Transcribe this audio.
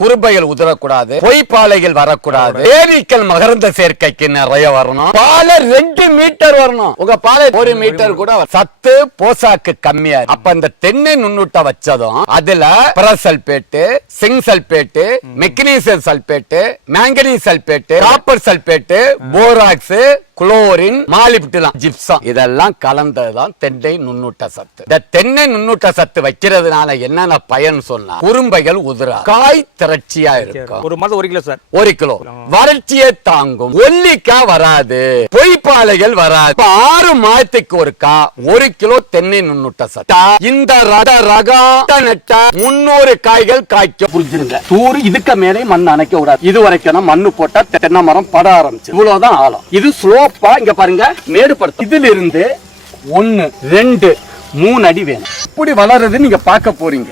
குறும்பைகள் உதறக்கூடாது பொய்ப்பாலைகள் வரக்கூடாது. தேனீக்கள் மகரந்த சேர்க்கைக்கு நிறைய வரணும். பாலை ரெண்டு மீட்டர் வரணும். உங்க பாலை ஒரு மீட்டர் கூட சத்து போசாக்கு கம்மியா. அப்ப இந்த தென்னை நுண்ணுட்ட வச்சதும் அதுல ferrous sulphate zinc sulphate magnesium sulphate manganese sulphate copper sulphate borax chlorine மாலிப்டிலாம் gypsum இதெல்லாம் கலந்ததுதான் தென்னை நுண்ணூட்ட சத்து. இந்த தென்னை நுண்ணூட்ட சத்து வைக்கிறதுனால என்னென்ன பயன் சொன்னா குறும்பைகள் உதிரா. காய் திரட்சியா இருக்கும். ஒரு மாதம் ஒரு கிலோ சார். ஒரு கிலோ. வறட்சியை தாங்கும். ஒல்லிக்கா வராது. பொய்ப்பாலைகள் வராது. ஆறு மாதத்துக்கு ஒருக்கா ஒரு கிலோ தென்னை நுண்ணுட்ட சத்தா. இந்த ரக ரகம் நட்டா முன்னூறு காய்கள் காய்க்கும். புரிஞ்சிருங்க தூரு இதுக்கு மேலே மண் அணைக்க கூடாது. இது வரைக்கும் மண்ணு போட்டா தென்னை மரம் பட ஆரம்பிச்சு இவ்வளவுதான் ஆழம். இது ஸ்லோப்பா இங்க பாருங்க மேடு படுத்து இதுல இருந்து ஒன்னு ரெண்டு மூணு அடி வேணும். இப்படி வளர்றது நீங்க பார்க்க போறீங்க.